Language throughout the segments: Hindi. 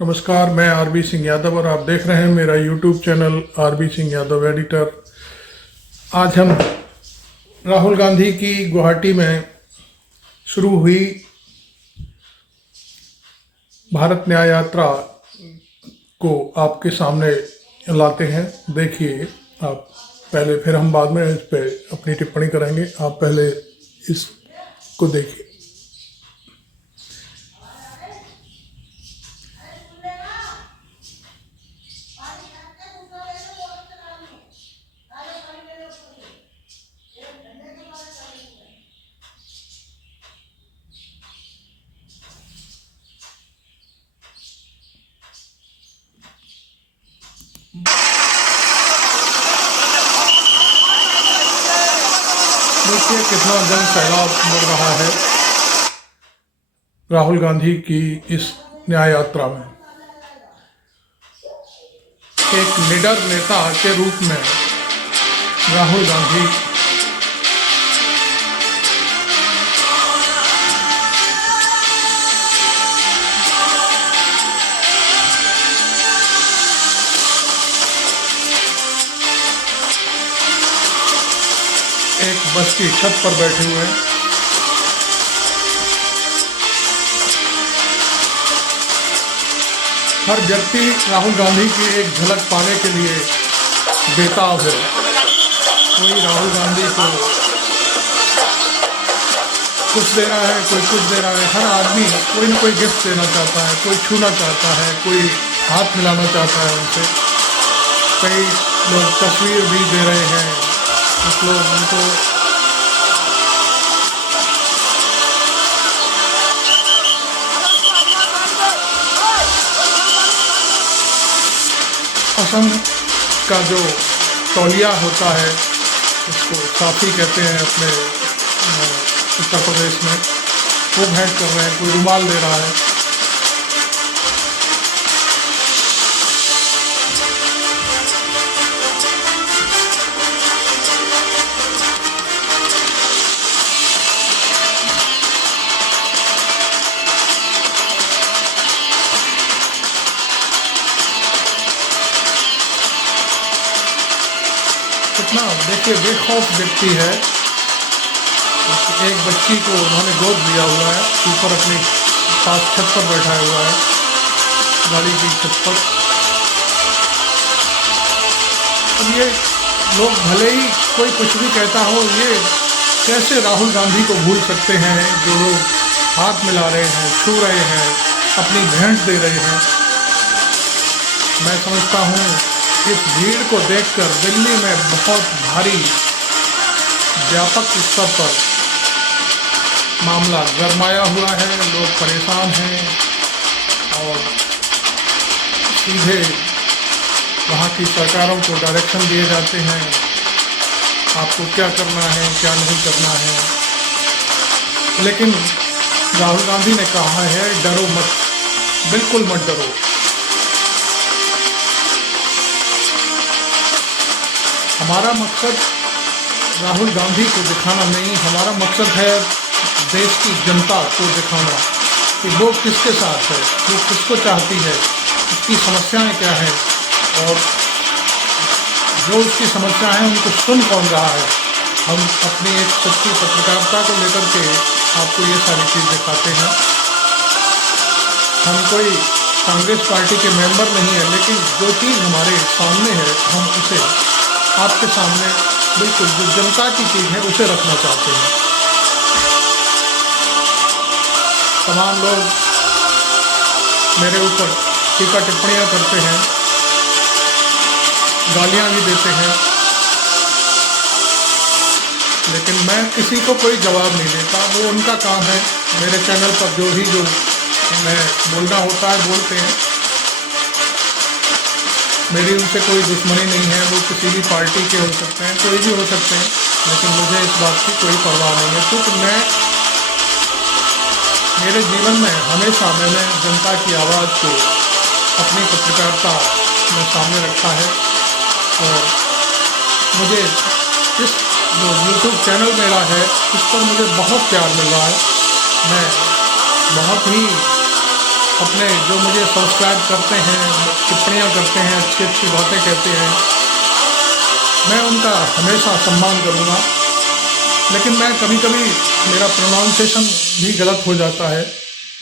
नमस्कार, मैं आरबी सिंह यादव और आप देख रहे हैं मेरा YouTube channel RB Singh Yadav editor. आज हम राहुल गांधी की गुवाहाटी में शुरू हुई भारत न्याय यात्रा को आपके सामने लाते हैं। देखिए आप पहले, फिर हम बाद में इस पे अपनी टिप्पणी करेंगे। आप पहले इसको देखिए। देखिए कितना जन सैलाब बढ़ रहा है राहुल गांधी की इस न्याय यात्रा में। एक निडर नेता के रूप में राहुल गांधी एक बस की छत पर बैठे हुए हैं। हर व्यक्ति राहुल गांधी की एक झलक पाने के लिए बेताब है। कोई राहुल गांधी को कुछ दे रहा है, कोई कुछ दे रहा है। हर आदमी कोई न कोई गिफ्ट देना चाहता है, कोई छूना चाहता है, कोई हाथ मिलाना चाहता है उनसे। कई लोग तस्वीर भी दे रहे हैं। कुछ लोग उनको असम का जो तौलिया होता है, उसको साफी कहते हैं अपने उत्तर प्रदेश में, वो भेंट कर रहे हैं। कोई रुमाल दे रहा है। कितना देखिए बेखौफ व्यक्ति है। एक बच्ची को उन्होंने गोद लिया हुआ है, ऊपर अपनी पास छत पर बैठाया हुआ है, गाड़ी की छत पर। अब ये लोग भले ही कोई कुछ भी कहता हो, ये कैसे राहुल गांधी को भूल सकते हैं जो लोग हाथ मिला रहे हैं, छू रहे हैं, अपनी भेंट दे रहे हैं। मैं समझता हूँ इस भीड़ को देखकर दिल्ली में बहुत भारी व्यापक स्तर पर मामला गरमाया हुआ है। लोग परेशान हैं और सीधे वहाँ की सरकारों को डायरेक्शन दिए जाते हैं, आपको क्या करना है, क्या नहीं करना है। लेकिन राहुल गांधी ने कहा है डरो मत, बिल्कुल मत डरो। हमारा मकसद राहुल गांधी को दिखाना नहीं, हमारा मकसद है देश की जनता को दिखाना कि वो किसके साथ है, वो किसको चाहती है, उसकी समस्याएं क्या हैं और जो उसकी समस्याएं हैं उनको सुन कौन रहा है। हम अपनी एक सच्ची पत्रकारिता को लेकर के आपको ये सारी चीज़ दिखाते हैं। हम कोई कांग्रेस पार्टी के मेंबर नहीं है, लेकिन जो चीज़ हमारे सामने है हम उसे आपके सामने बिल्कुल जो जनता की चीज़ है उसे रखना चाहते हैं। तमाम लोग मेरे ऊपर टीका टिप्पणियाँ करते हैं, गालियाँ भी देते हैं, लेकिन मैं किसी को कोई जवाब नहीं देता। वो उनका काम है। मेरे चैनल पर जो मैं बोलना होता है बोलते हैं। मेरी उनसे कोई दुश्मनी नहीं है। वो किसी भी पार्टी के हो सकते हैं, कोई भी हो सकते हैं, लेकिन मुझे इस बात की कोई परवाह नहीं है, क्योंकि मेरे जीवन में हमेशा मैंने जनता की आवाज़ को अपनी पत्रकारिता में सामने रखा है। और मुझे इस जो यूट्यूब चैनल मेरा है, इस पर मुझे बहुत प्यार मिल रहा है। मैं बहुत ही अपने जो मुझे सब्सक्राइब करते हैं, टिप्पणियाँ करते हैं, अच्छी अच्छी बातें कहते हैं, मैं उनका हमेशा सम्मान करूँगा। लेकिन मैं कभी कभी मेरा प्रोनाउंसिएशन भी गलत हो जाता है,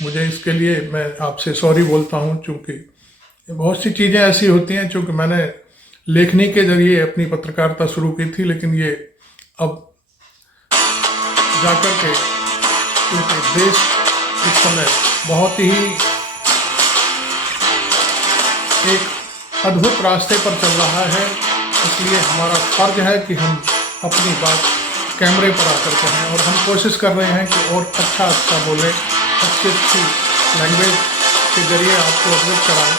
मुझे इसके लिए मैं आपसे सॉरी बोलता हूँ। चूँकि बहुत सी चीज़ें ऐसी होती हैं, चूँकि मैंने लेखनी के जरिए अपनी पत्रकारिता शुरू की थी, लेकिन ये अब जाकर के क्योंकि देश इस समय बहुत ही एक अद्भुत रास्ते पर चल रहा है, इसलिए हमारा फर्ज है कि हम अपनी बात कैमरे पर आकर कहें, और हम कोशिश कर रहे हैं कि और अच्छा बोलें, अच्छी लैंग्वेज के जरिए आपको अवगत कराएं।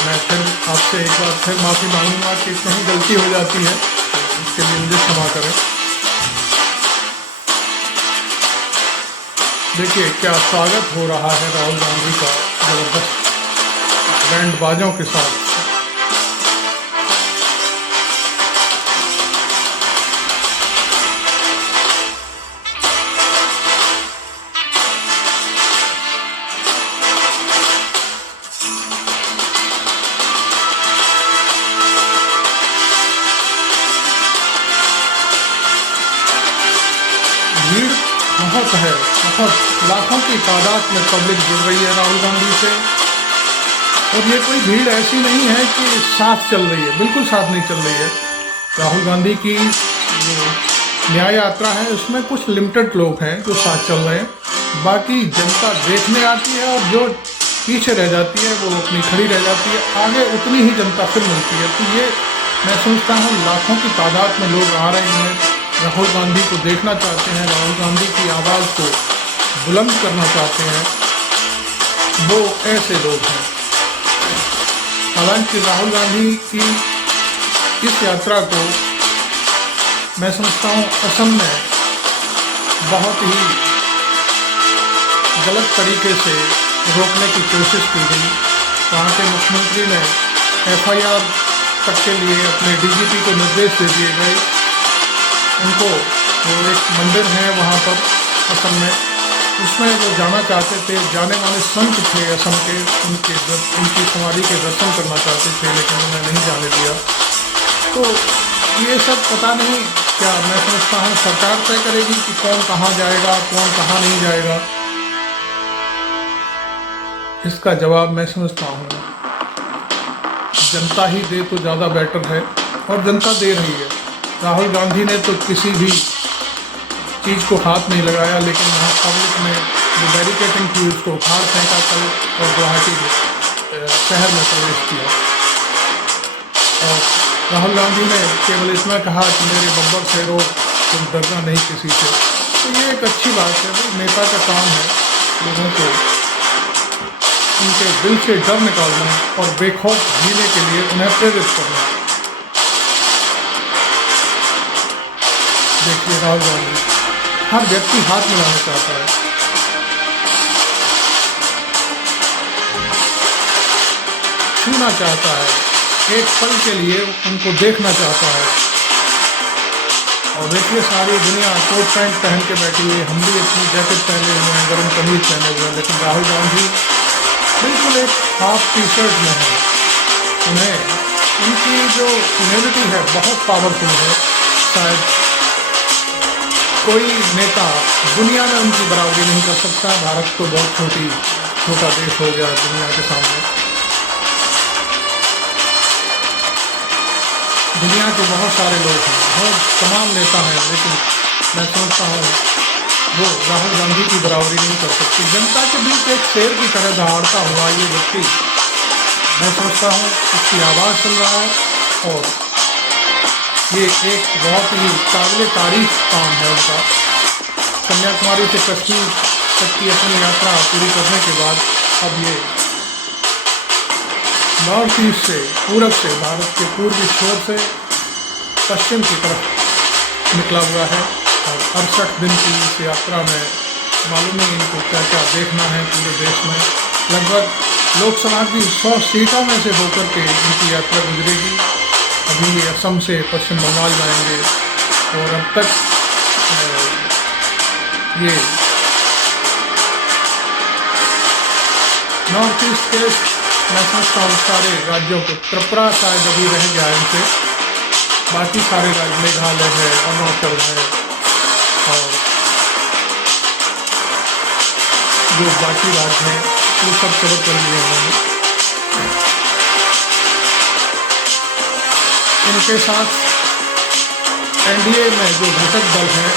मैं फिर आपसे एक बार फिर माफ़ी मांगूंगा कि कहीं गलती हो जाती है, तो इसके लिए मुझे क्षमा करें। देखिए क्या स्वागत हो रहा है राहुल गांधी का जबरदस्त बैंड बाजों के साथ। भीड़ बहुत है, बहुत लाखों की तादाद में पब्लिक जुड़ रही है राहुल गांधी से, और ये कोई भीड़ ऐसी नहीं है कि साथ चल रही है, बिल्कुल साथ नहीं चल रही है। राहुल गांधी की जो न्याय यात्रा है उसमें कुछ लिमिटेड लोग हैं जो साथ चल रहे हैं, बाकी जनता देखने आती है और जो पीछे रह जाती है वो अपनी खड़ी रह जाती है, आगे उतनी ही जनता फिर मिलती है। तो ये मैं सोचता हूँ लाखों की तादाद में लोग आ रहे हैं, राहुल गांधी को देखना चाहते हैं, राहुल गांधी की आवाज़ को बुलंद करना चाहते हैं, वो ऐसे लोग हैं। हालांकि राहुल गांधी की इस यात्रा को मैं समझता हूँ असम में बहुत ही गलत तरीके से रोकने की कोशिश की गई। वहाँ के मुख्यमंत्री ने FIR तक के लिए अपने DGP को निर्देश दे दिए गए। उनको वो एक मंदिर है वहाँ पर असम में, उसमें वो जाना चाहते थे, जाने वाले संत थे असम के, उनकी समाधि के दर्शन करना चाहते थे, लेकिन उन्हें नहीं जाने दिया। तो ये सब पता नहीं क्या, मैं समझता हूँ सरकार तय करेगी कि कौन कहाँ जाएगा, कौन कहाँ नहीं जाएगा। इसका जवाब मैं समझता हूँ जनता ही दे तो ज़्यादा बेटर है, और जनता दे रही है। राहुल गांधी ने तो किसी भी चीज़ को हाथ नहीं लगाया, लेकिन वहाँ पब्लिक ने जो बैरिकेटिंग थी उसको उखाड़ फेंका कल, और गुवाहाटी शहर में प्रवेश किया। और राहुल गांधी ने केवल इतना कहा कि मेरे बब्बर शेरों, तुम डरना नहीं किसी से। तो ये एक अच्छी बात है, भाई नेता का काम है लोगों को उनके दिल से डर निकालना और बेखौफ जीने के लिए उन्हें प्रेरित करना। देखिए राहुल गांधी, हर व्यक्ति हाथ मिलाना चाहता है, छूना चाहता है, एक पल के लिए उनको देखना चाहता है। और देखिए सारी दुनिया कोट पैंट पहन के बैठी हुई है, हम भी अपनी जैकेट पहने हुए हैं, गर्म कमीज पहने हुए हैं, लेकिन राहुल गांधी बिल्कुल एक हाफ टी-शर्ट में है। उन्हें उनकी जो इम्यूनिटी है बहुत पावरफुल है, शायद कोई नेता दुनिया में उनकी बराबरी नहीं कर सकता। भारत तो बहुत छोटा देश हो गया दुनिया के सामने। दुनिया के बहुत सारे लोग हैं, बहुत तमाम नेता हैं, लेकिन मैं समझता हूँ वो राहुल गांधी की बराबरी नहीं कर सकती। जनता के बीच एक शेर की तरह दहाड़ता हुआ ये व्यक्ति, मैं समझता हूँ उसकी आवाज़ सुन रहा है, और ये एक बहुत ही काबिल तारीफ काम है उनका। कन्याकुमारी से कश्मीर तक की अपनी यात्रा पूरी करने के बाद अब ये नॉर्थ ईस्ट से, पूरब से, भारत के पूर्वी छोर से पश्चिम की तरफ निकला हुआ है, और 68 दिन की इस यात्रा में मालूम नहीं इनको क्या क्या देखना है पूरे देश में। लगभग लोकसभा की 100 सीटों में से होकर के इनकी यात्रा गुजरेगी। अभी असम से पश्चिम बंगाल जाएंगे, और अब तक ये नॉर्थ ईस्ट के मैं समझता हूँ सारे राज्यों को, त्रिपुरा शायद अभी रह गया है इनसे, बाकी सारे राज्य मेघालय है, अरुणाचल है और जो बाकी राज्य हैं वो सब कवर कर लिए उन्होंने। इनके साथ एनडीए में जो घटक दल है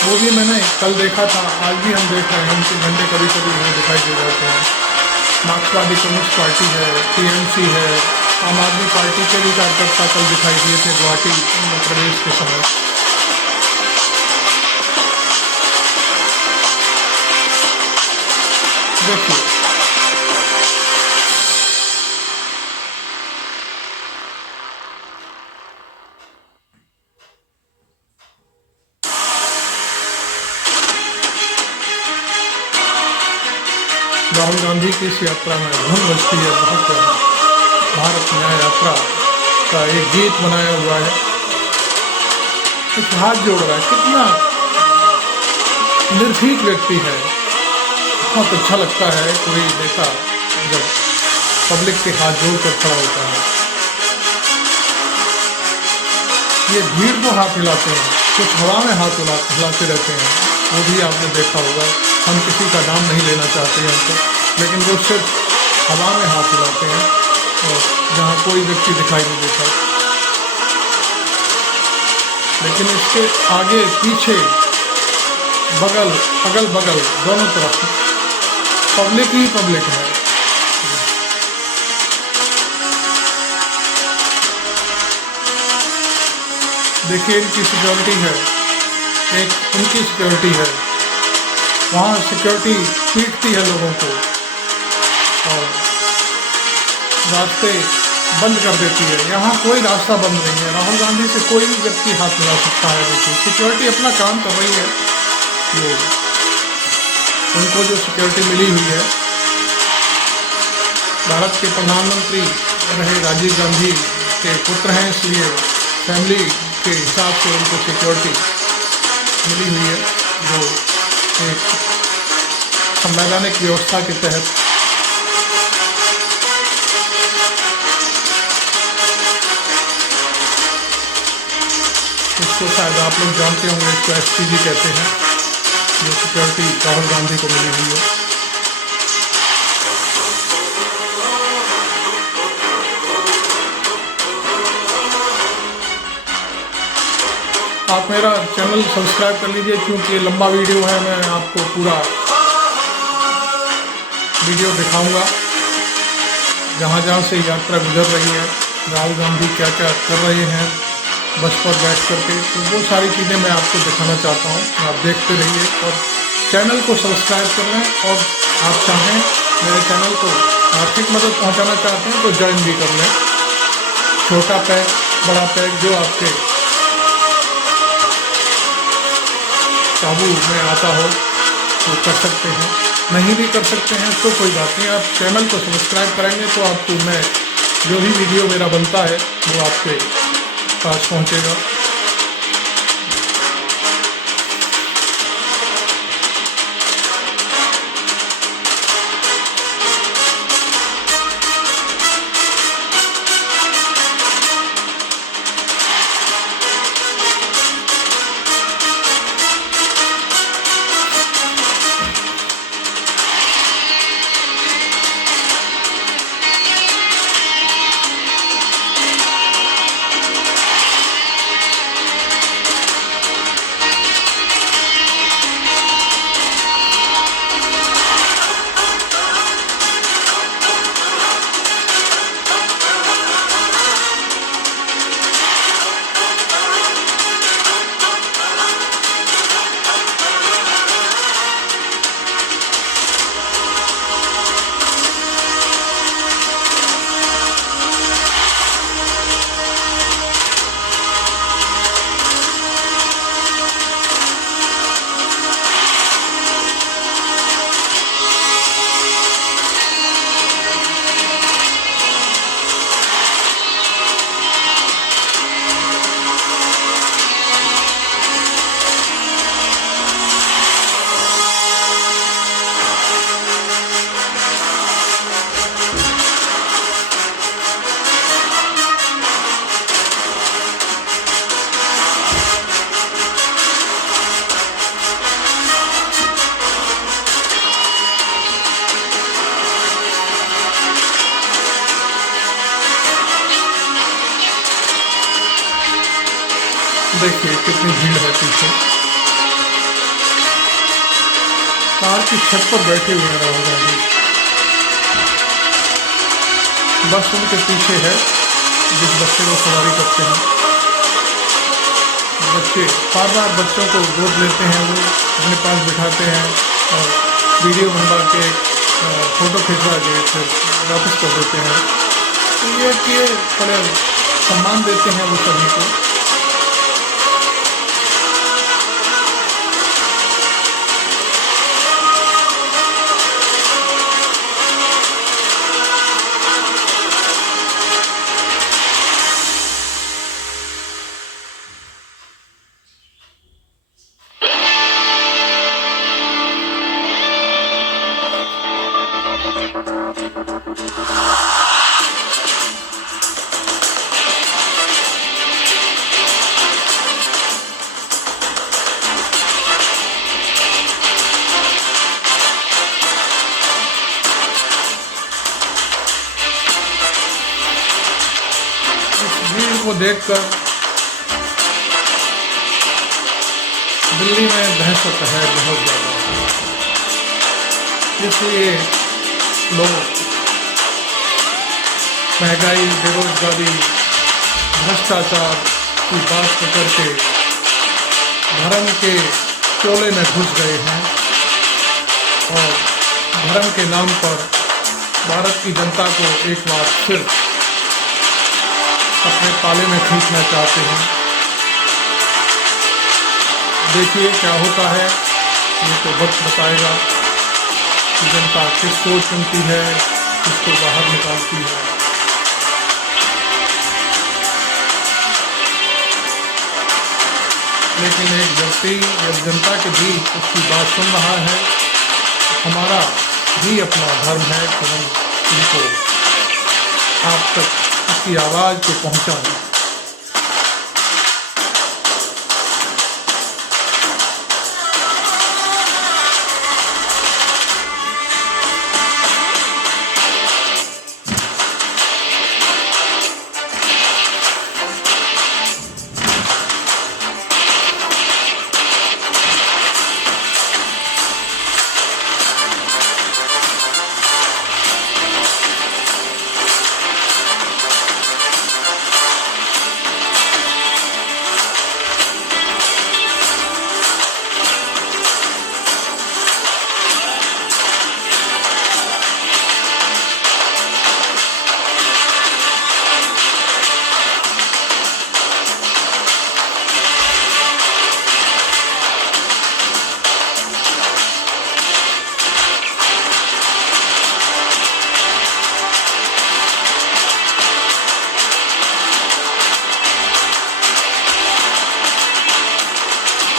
वो भी मैंने कल देखा था, आज भी हम देख रहे हैं, उनके झंडे कभी कभी हमें दिखाई दे जाते हैं। मार्क्सवादी कम्युनिस्ट पार्टी है, टीएमसी है, आम आदमी पार्टी के भी कार्यकर्ता कल दिखाई दिए थे गुवाहाटी में प्रवेश के समय। देखिए राहुल गांधी की इस यात्रा में धुन बजती है बहुत। भारत न्याय यात्रा का एक गीत बनाया हुआ है, कुछ हाथ जोड़ रहा है, कितना निर्भीक व्यक्ति है। बहुत अच्छा लगता है कोई नेता जब पब्लिक के हाथ जोड़कर खड़ा होता है। ये भीड़ को हाथ हिलाते हैं, कुछ हवा में हाथ हिलाते रहते हैं, वो भी आपने देखा होगा। हम किसी का नाम नहीं लेना चाहते हैं उनको, लेकिन वो सिर्फ हवा में हाथ हिलाते हैं और जहाँ कोई व्यक्ति दिखाई नहीं देता। लेकिन इसके आगे पीछे बगल अगल बगल दोनों तरफ पब्लिक ही पब्लिक है। देखिए इनकी सिक्योरिटी है, एक उनकी सिक्योरिटी है, वहाँ सिक्योरिटी पीटती है लोगों को और रास्ते बंद कर देती है। यहाँ कोई रास्ता बंद नहीं है, राहुल गांधी से कोई भी व्यक्ति हाथ मिला सकता है। देखिए सिक्योरिटी अपना काम कर रही है, जो उनको जो सिक्योरिटी मिली हुई है, भारत के प्रधानमंत्री रहे राजीव गांधी के पुत्र हैं, इसलिए फैमिली के हिसाब से उनको सिक्योरिटी मिली हुई है, जो एक संवैधानिक व्यवस्था के तहत। इसको शायद आप लोग जानते होंगे, इसको एसपीजी कहते हैं, जो सिक्योरिटी राहुल गांधी को मिली हुई है। आप मेरा चैनल सब्सक्राइब कर लीजिए, क्योंकि ये लंबा वीडियो है, मैं आपको पूरा वीडियो दिखाऊंगा जहाँ जहाँ से यात्रा गुजर रही है, राहुल गांधी क्या क्या कर रहे हैं बस पर बैठ करके, तो वो सारी चीज़ें मैं आपको दिखाना चाहता हूँ। आप देखते रहिए और चैनल को सब्सक्राइब कर लें, और आप चाहें मेरे चैनल को आर्थिक मदद पहुँचाना चाहते हैं तो ज्वाइन भी कर लें। छोटा पैक बड़ा पैक जो आपके काबू में आता हो तो कर सकते हैं, नहीं भी कर सकते हैं तो कोई बात नहीं। आप चैनल को सब्सक्राइब करेंगे तो आपको मैं जो भी वीडियो मेरा बनता है वो आपके पास पहुंचेगा। देखिए कितनी भीड़ है पीछे। कार की छत पर बैठे हुए हैं राहुल गांधी। बस उनके पीछे है जिस बच्चे को सवारी करते हैं। बच्चे बार बार बच्चों को गोद लेते हैं, वो अपने पास बिठाते हैं और वीडियो बनवा के फ़ोटो खिंचवा के फिर वापस कर देते हैं। तो ये कि बड़े सम्मान देते हैं वो सभी को। भीड़ को देखकर दिल्ली में दहशत है बहुत ज़्यादा, इसलिए लोग महंगाई, बेरोजगारी, भ्रष्टाचार की बात करके धर्म के चोले में घुस गए हैं और धर्म के नाम पर भारत की जनता को एक बार फिर अपने पाले में खींचना चाहते हैं। देखिए क्या होता है, ये तो वक्त बताएगा कि जनता किसको चुनती है, किसको बाहर निकालती है। लेकिन एक व्यक्ति जब जनता के बीच उसकी बात सुन रहा है, हमारा भी अपना धर्म है कि हम उनको आप तक उसकी आवाज़ को पहुंचाएं।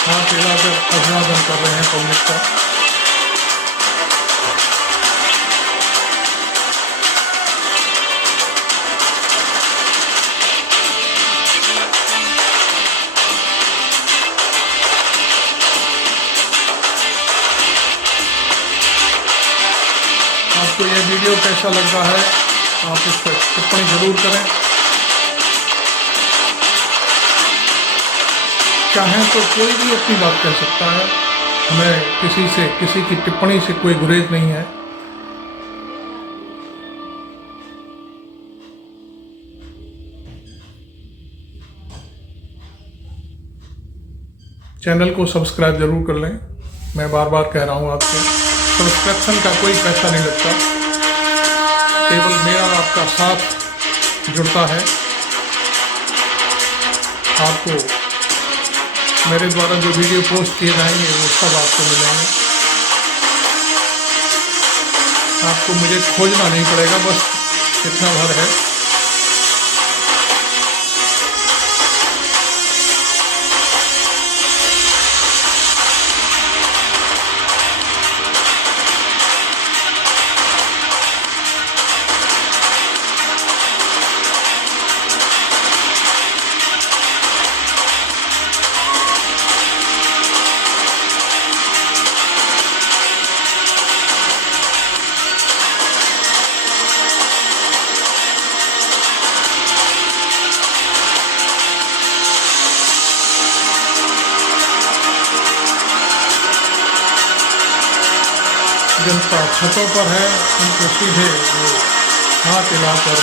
हाथ हिलाकर अभिवादन कर रहे हैं पब्लिक का। आपको यह वीडियो कैसा लग रहा है, आप इस पर टिप्पणी जरूर करें। चाहें तो कोई भी अपनी बात कह सकता है, हमें किसी की टिप्पणी से कोई गुरेज नहीं है। चैनल को सब्सक्राइब जरूर कर लें। मैं बार बार कह रहा हूँ आपसे, सब्सक्रिप्शन का कोई पैसा नहीं लगता, केवल मेरा आपका साथ जुड़ता है। आपको मेरे द्वारा जो वीडियो पोस्ट किए जाएंगे वो सब आपको मिलेंगे। आपको मुझे खोजना नहीं पड़ेगा, बस इतना भर है। जनता छतों पर है, उनको सीधे वो हाथ हिलाकर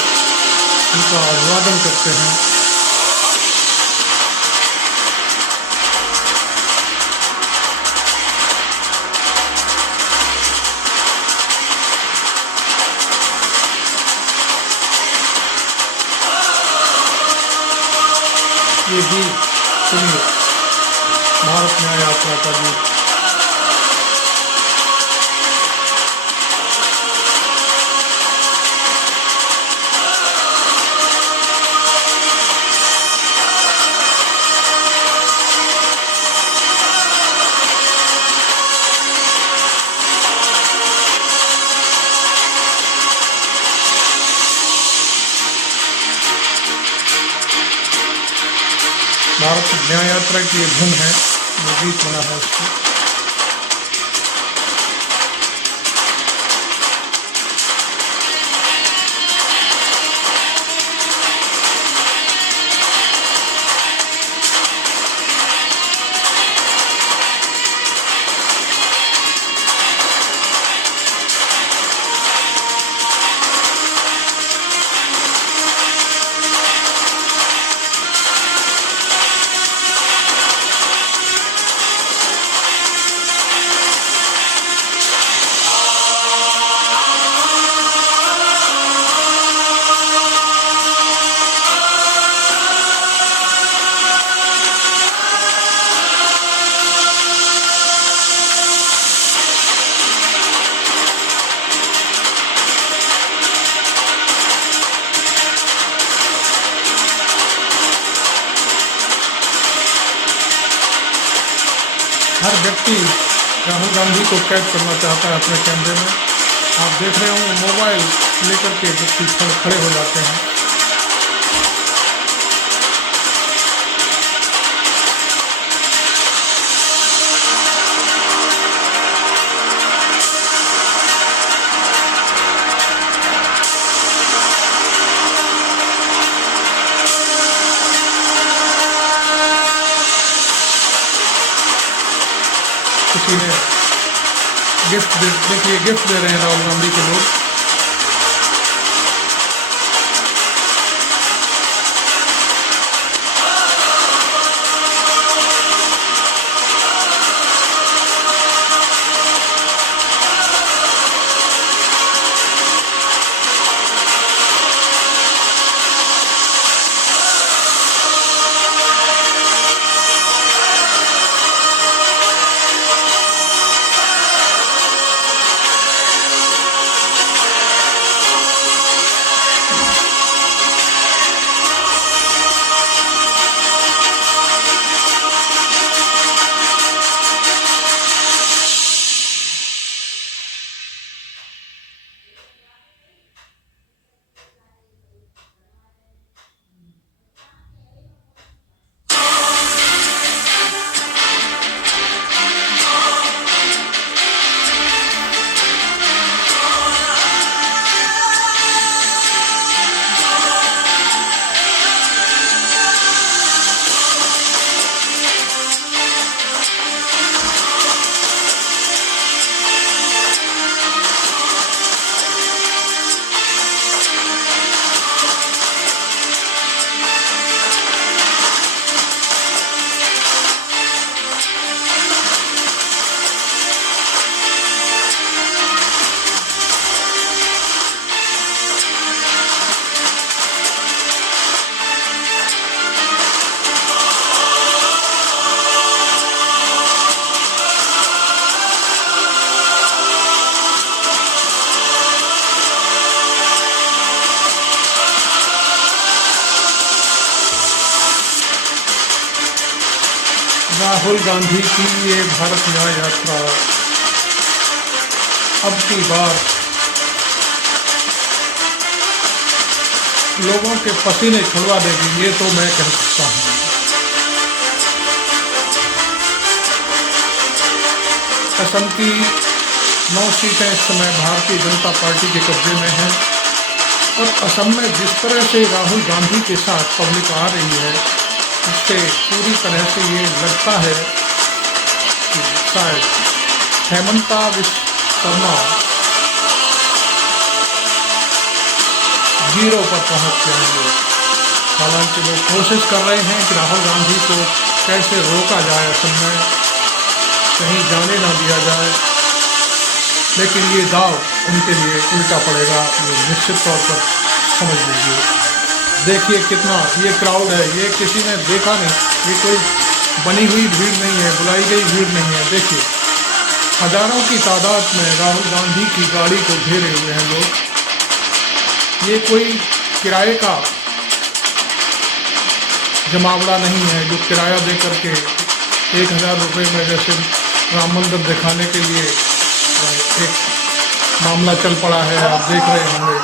उनका अभिवादन करते हैं। ये गीत सुनिए, भारत न्याय यात्रा का गीत। भारत न्याय यात्रा की ये धुन है, ये गीत बना है उसको। हर व्यक्ति राहुल गांधी को कैद करना चाहता है अपने कैमरे में। आप देख रहे होंगे मोबाइल लेकर के व्यक्ति खड़े हो जाते हैं। किसी ने देखिए गिफ्ट दे रहे हैं राहुल गांधी के लोग। राहुल गांधी की ये भारत न्याय यात्रा अब की बार लोगों के पसीने छुड़वा देगी, ये तो मैं कह सकता हूँ। असम की 9 सीटें इस समय भारतीय जनता पार्टी के कब्जे में हैं और असम में जिस तरह से राहुल गांधी के साथ पब्लिक आ रही है, उससे पूरी तरह से ये लगता है कि शायद हेमंता तमाम जीरो पर पहुंच जाएंगे। हालांकि वो कोशिश कर रहे हैं कि राहुल गांधी को कैसे रोका जाए, असल में कहीं जाने ना दिया जाए, लेकिन ये दाव उनके लिए उल्टा पड़ेगा, ये निश्चित तौर पर समझ लीजिए। देखिए कितना ये क्राउड है, ये किसी ने देखा नहीं, ये कोई बनी हुई भीड़ नहीं है, बुलाई गई भीड़ नहीं है। देखिए हजारों की तादाद में राहुल गांधी की गाड़ी को घेरे हुए हैं लोग। ये कोई किराए का जमावड़ा नहीं है जो किराया दे करके 1000 रुपये में जैसे राम मंदिर दिखाने के लिए एक मामला चल पड़ा है। आप देख रहे होंगे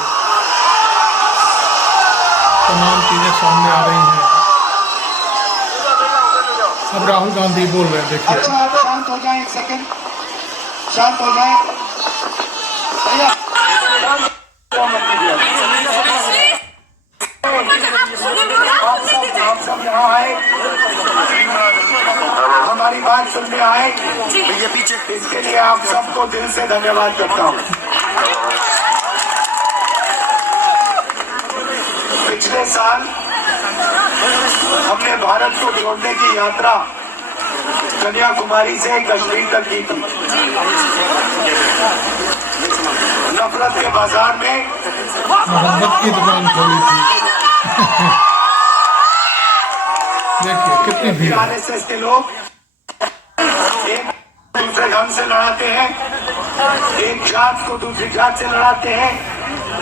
तमाम चीज़ें सामने आ रही हैं। अब राहुल गांधी बोल रहे हैं, देखिए। अच्छा आप शांत हो जाए, एक सेकंड शांत हो जाए भैया। आप सब यहाँ आए, हमारी बात सुनने आए, पीछे इसके लिए आप सबको दिल से धन्यवाद करता हूँ। पिछले साल हमने भारत को जोड़ने की यात्रा कन्याकुमारी से कश्मीर तक की थी। नफरत के बाजार में मोहब्बत की दुकान खोली थी। देखिए कितनी भीड़। आरएसएस के लोग एक दूसरे ढंग से लड़ाते हैं, एक जात को दूसरी जात से लड़ाते हैं,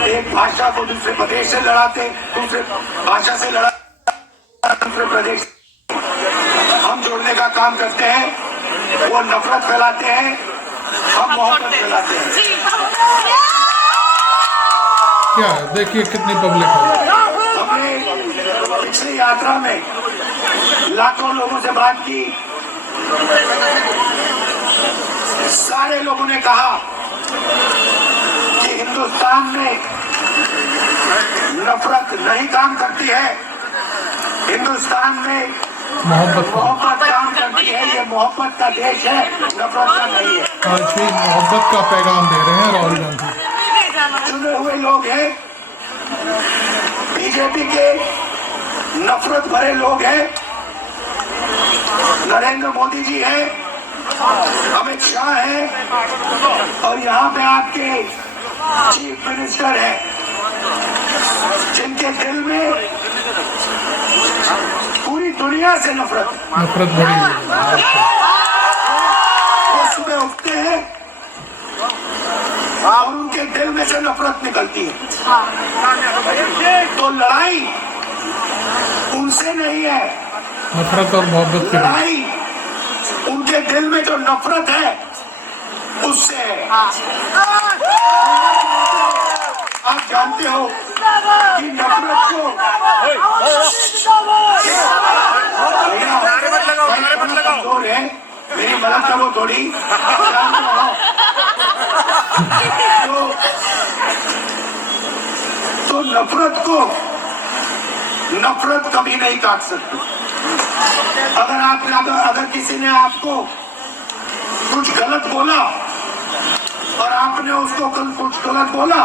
एक भाषा को दूसरे प्रदेश से लड़ाते, दूसरे भाषा से लड़ा दूसरे प्रदेश। हम जोड़ने का काम करते हैं, वो नफरत फैलाते हैं, हम मोहब्बत फैलाते हैं। क्या है, देखिए कितनी पब्लिक है। हमने पिछली यात्रा में लाखों लोगों से बात की। सारे लोगों ने कहा कि हिंदुस्तान में नफरत नहीं काम करती है, हिंदुस्तान में मोहब्बत काम करती है। ये मोहब्बत का देश है, नफरत का नहीं है। आज भी मोहब्बत का पैगाम दे रहे हैं राहुल गांधी। चुने हुए लोग हैं, बीजेपी के नफरत भरे लोग हैं। नरेंद्र मोदी जी हैं, अमित शाह हैं, और यहाँ पे आपके चीफ मिनिस्टर हैं, जिनके दिल में पूरी दुनिया से नफरत भरी है। वो सुबह उठते हैं और उनके दिल में से नफरत निकलती है। तो लड़ाई उनसे नहीं है, नफरत और मोहब्बत की लड़ाई उनके दिल में जो नफरत है उससे है। आप जानते हो कि नफरत को कमजोर है, मेरी मदद करो थोड़ी। तो नफरत कभी नहीं काट सकती। अगर किसी ने आपको कुछ गलत बोला और आपने उसको कुछ गलत बोला,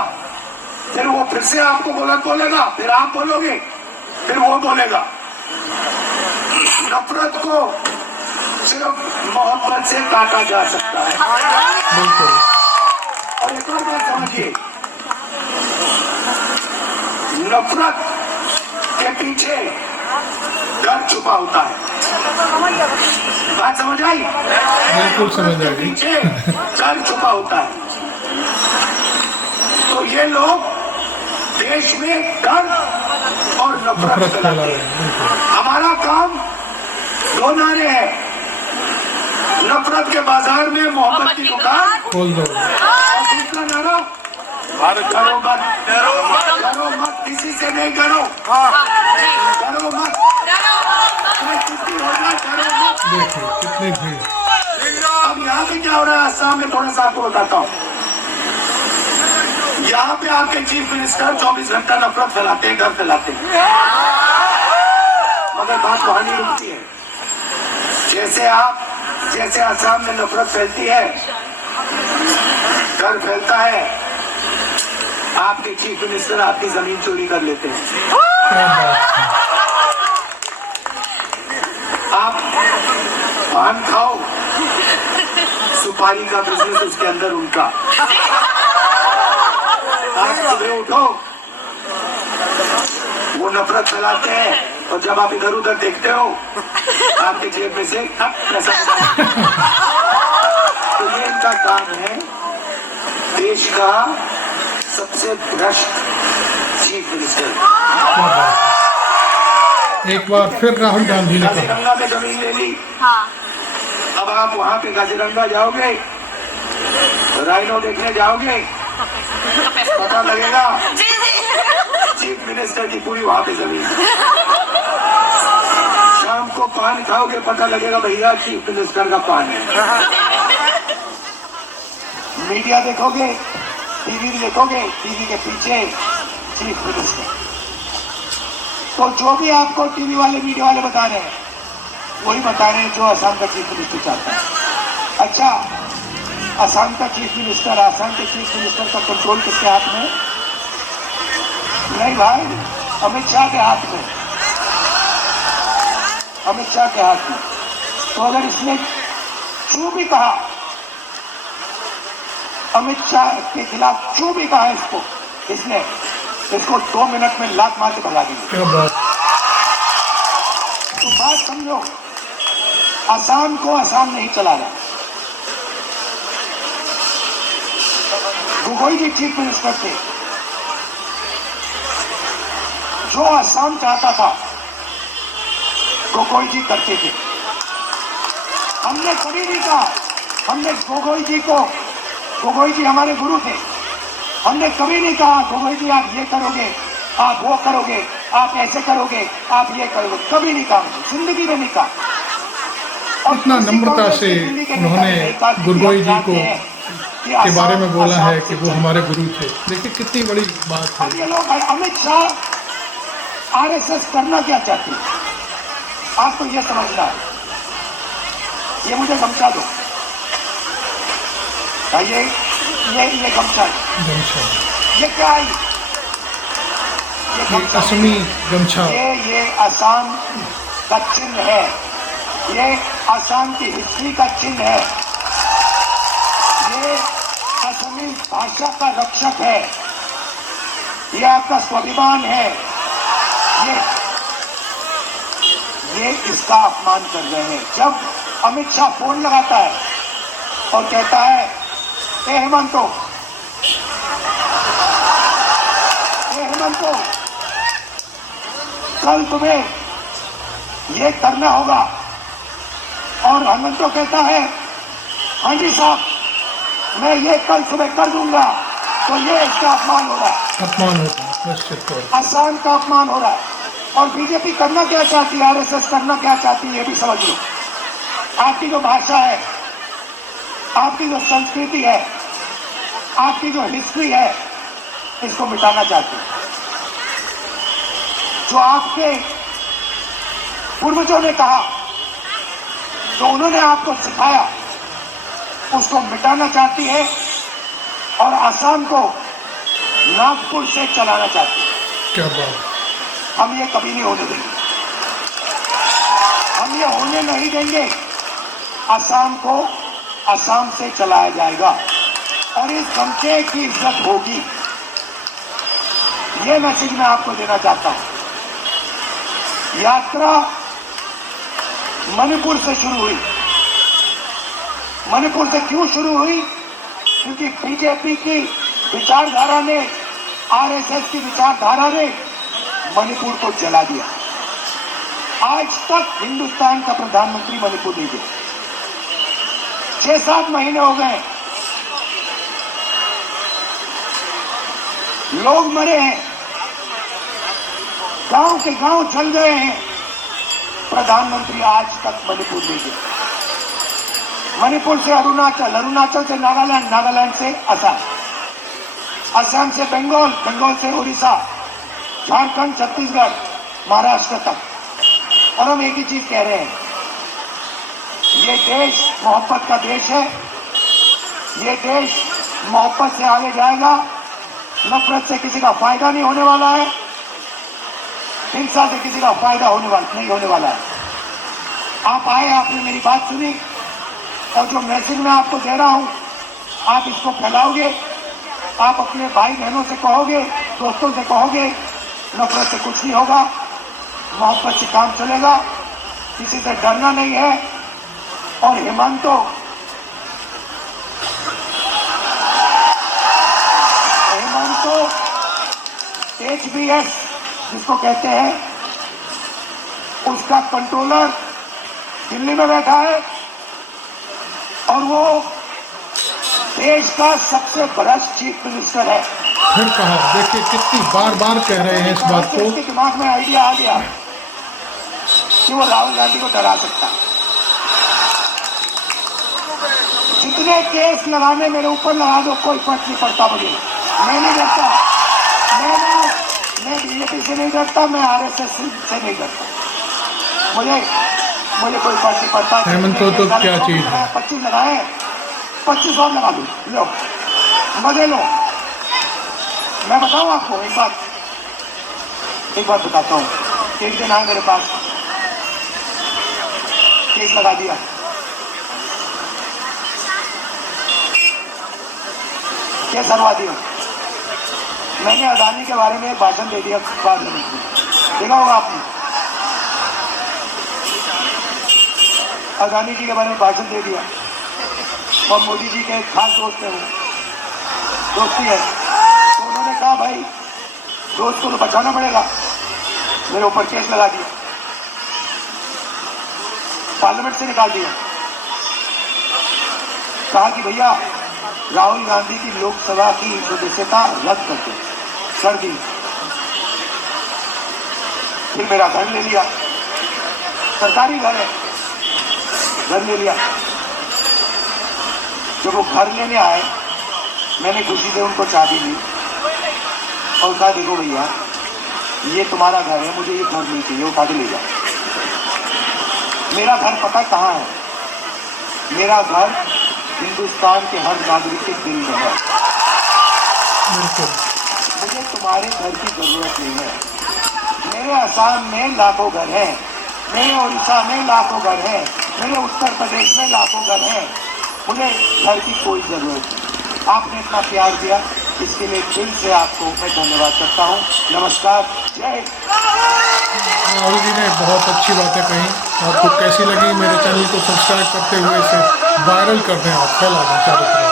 फिर वो फिर से आपको गलत बोलेगा, फिर आप बोलोगे, फिर वो बोलेगा। नफरत को सिर्फ मोहब्बत से काटा जा सकता है। बिल्कुल। और एक और बात समझिए, नफरत के पीछे डर छुपा होता है। बात समझ आई? बिल्कुल समझ आई। पीछे डर छुपा होता है। तो ये लोग देश में डर और नफरत फैलाते हैं। हमारा काम दो नारे हैं, नफरत के बाजार में मोहब्बत की दुकान खोल दो। और दूसरा नारा करो मत, किसी से नहीं करो मत, किसी हो जाए करो मत। देखिए कितनी भीड़। अब यहाँ पे क्या हो रहा है, आसाम में थोड़ा सा आपको बताता हूँ। यहाँ पे आपके चीफ मिनिस्टर 24 घंटा नफरत फैलाते हैं, डर फैलाते हैं, मगर बात वहां नहीं रुकती है। जैसे आसाम में नफरत फैलती है, डर फैलता है, आपके चीफ मिनिस्टर आपकी जमीन चोरी कर लेते हैं। क्या बात है। आप पान खाओ, सुपारी का बिजनेस उसके अंदर उनका। आप सुबह उठो, वो नफरत फैलाते हैं, और जब आप इधर उधर देखते हो आपके जेब में से पैसा तो ये इनका काम है। देश का सबसे भ्रष्ट चीफ मिनिस्टर। क्या बात है। एक बार फिर राहुल गांधी ने कहा, काजीरंगा में जमीन ले ली। हाँ अब आप वहां पे काजीरंगा जाओगे, राइनो देखने जाओगे, पता लगेगा जी जी चीफ मिनिस्टर की पूरी वहां पे जमीन। शाम को पान खाओगे, पता लगेगा भैया चीफ मिनिस्टर का पान है। मीडिया देखोगे, टीवी देखोगे, टीवी के पीछे चीफ मिनिस्टर। तो जो भी आपको टीवी वाले मीडिया वाले बता रहे हैं, वही बता रहे हैं जो असम का चीफ मिनिस्टर चाहता है। अच्छा, असम का चीफ मिनिस्टर, असम के चीफ मिनिस्टर का कंट्रोल किसके हाथ में? नहीं भाई, अमित शाह के हाथ में, अमित शाह के हाथ में। तो अगर इसने चू भी कहा, अमित शाह के खिलाफ चू भी कहा इसने इसको 2 मिनट में लात मार के भगा देंगे। क्या बात। तो बात समझो, असम को असम नहीं चलाना। गोगोई जी चीफ मिनिस्टर थे, जो असम चाहता था गोगोई जी करते थे। हमने कभी नहीं कहा, हमने गोगोई जी हमारे गुरु थे, हमने कभी नहीं कहा गोगोई जी आप ये करोगे, आप वो करोगे, आप ऐसे करोगे, आप ये करोगे, कभी नहीं कहा, जिंदगी में नहीं कहा। और इतना नम्रता से उन्होंने गोगोई जी को के बारे में बोला है कि वो हमारे गुरु थे। देखिए कितनी बड़ी बात है। अब ये लोग, अमित शाह आरएसएस करना क्या चाहती है, आपको ये समझना है। ये मुझे गमछा दो, ये गमछा, ये क्या है? ये असमी गमछा, ये असम का चिन्ह है, ये असम की हिस्ट्री का चिन्ह है, ये असमी भाषा का रक्षक है, ये आपका स्वाभिमान है। ये इसका अपमान कर रहे हैं। जब अमित शाह फोन लगाता है और कहता है ए हेमंतो, कल तुम्हें ये करना होगा, और हेमंतो कहता है हाँ जी साहब मैं ये कल सुबह कर दूंगा, तो ये इसका अपमान हो रहा है, अपमान होता है निश्चित तौर पर। असम का अपमान हो रहा है। और बीजेपी करना क्या चाहती है, आरएसएस करना क्या चाहती है, ये भी समझ लो। आपकी जो भाषा है, आपकी जो संस्कृति है, आपकी जो हिस्ट्री है, इसको मिटाना चाहती है। जो आपके पूर्वजों ने कहा, जो उन्होंने आपको सिखाया, उसको मिटाना चाहती है, और असम को नागपुर से चलाना चाहती है। क्या बात। हम ये कभी नहीं होने देंगे, हम ये होने नहीं देंगे। असम को असम से चलाया जाएगा, और इस गमछे की इज्जत होगी। ये मैसेज मैं आपको देना चाहता हूं। यात्रा मणिपुर से शुरू हुई। मणिपुर से क्यों शुरू हुई? क्योंकि बीजेपी की विचारधारा ने, आरएसएस की विचारधारा ने मणिपुर को जला दिया। आज तक हिंदुस्तान का प्रधानमंत्री मणिपुर नहीं गया। 6-7 महीने हो गए, लोग मरे हैं, गांव के गांव जल गए हैं, प्रधानमंत्री आज तक मणिपुर नहीं गया। मणिपुर से अरुणाचल, अरुणाचल से नागालैंड, नागालैंड से असम, असम से बंगाल, बंगाल से उड़ीसा, झारखंड, छत्तीसगढ़, महाराष्ट्र तक। और हम एक ही चीज कह रहे हैं, ये देश मोहब्बत का देश है, ये देश मोहब्बत से आगे जाएगा। नफरत से किसी का फायदा नहीं होने वाला है, हिंसा से किसी का फायदा नहीं होने वाला है। आप आए, आपने मेरी बात सुनी, और जो मैसेज मैं आपको दे रहा हूं आप इसको फैलाओगे, आप अपने भाई बहनों से कहोगे, दोस्तों से कहोगे, नफरत से कुछ नहीं होगा, मोहब्बत से काम चलेगा, किसी से डरना नहीं है। और हेमंतो HBS जिसको कहते हैं, उसका कंट्रोलर दिल्ली में बैठा है और वो देश का सबसे भ्रष्ट चीफ मिनिस्टर है। फिर कहा, देखिए कितनी बार बार कह रहे हैं इस बात को। उसके दिमाग में आइडिया आ गया कि वो राहुल गांधी को डरा सकता। जितने केस लगाने मेरे ऊपर लगा दो, कोई फर्क नहीं पड़ता मुझे। मैं नहीं डरता, मैं बीजेपी से नहीं डरता, मैं RSS से नहीं डरता, मुझे कोई फर्क नहीं पड़ता। हेमंत तो क्या चीज है? 25 लगाए, 25 और लगा दो, लो मजे लो। मैं बताऊं आपको एक बात बताता हूँ। एक दिन आए मेरे पास, केस लगा दिया, केस हरवा दिया। मैंने अदानी के बारे में एक भाषण दे दिया पार्लियामेंट में, देखा होगा आपने। अदानी जी के बारे में भाषण दे दिया और मोदी जी के एक खास दोस्त है, वो दोस्ती है, तो उन्होंने कहा भाई दोस्त को तो बचाना पड़ेगा, मेरे ऊपर केस लगा दिया, पार्लियामेंट से निकाल दिया। कहा कि भैया राहुल गांधी की लोकसभा की सदस्यता रद्द कर दी। फिर मेरा घर ले लिया, सरकारी घर है, घर ले लिया। जब वो घर लेने आए, मैंने खुशी से उनको चाबी दी और कहा देखो भैया ये तुम्हारा घर है, मुझे ये घर नहीं चाहिए, उठा के ले जाओ। मेरा घर पता कहाँ है? मेरा घर हिंदुस्तान के हर नागरिक के दिल में है। मुझे तुम्हारे घर की जरूरत नहीं है। मेरे असम में लाखों घर हैं, मेरे उड़ीसा में लाखों घर हैं, मेरे उत्तर प्रदेश में लाखों घर हैं। मुझे घर की कोई जरूरत नहीं। आपने इतना प्यार दिया, इसके लिए दिल से आपको मैं धन्यवाद करता हूँ। नमस्कार, जय। राहुल जी ने बहुत अच्छी बातें कही। आपको कैसी लगी? मेरे चैनल को सब्सक्राइब करते हुए इसे वायरल कर दें, आप फैला दें चारों तरफ।